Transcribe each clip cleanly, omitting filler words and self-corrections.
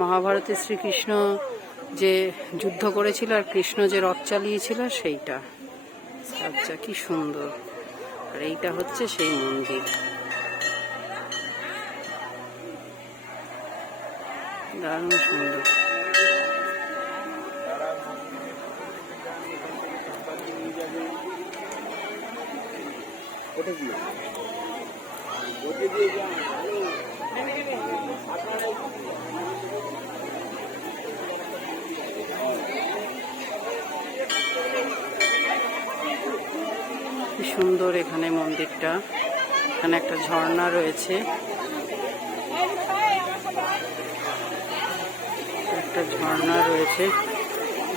মহাভারতে শ্রীকৃষ্ণ যে যুদ্ধ করেছিল আর কৃষ্ণ যে রথ চালিয়েছিল সেইটা। আচ্ছা, কি সুন্দর। আর এইটা হচ্ছে সেই মন্দির। দারুণ সুন্দর। কি সুন্দর এখানে মন্দিরটা। এখানে একটা ঝর্ণা রয়েছে, একটা ঝর্ণা রয়েছে।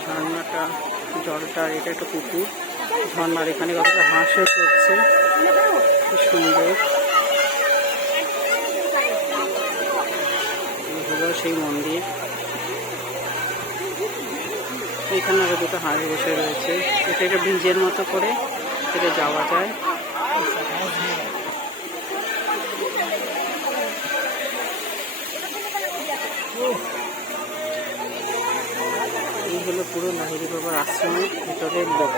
ঝর্ণাটা জলটা, এটা একটা পুকুর। ঝর্ণার এখানে কতটা হাঁসও চড়ছে, কি সুন্দর। এই হলো সেই মন্দির। এখানে আরো দুটো হাঁস বসে রয়েছে। এটা একটা ব্রিজের মতো করে এটা যাওয়া যায়। এই হলো পুরো লাহিড়ী বাবার আশ্রমের ভিতরের লোক।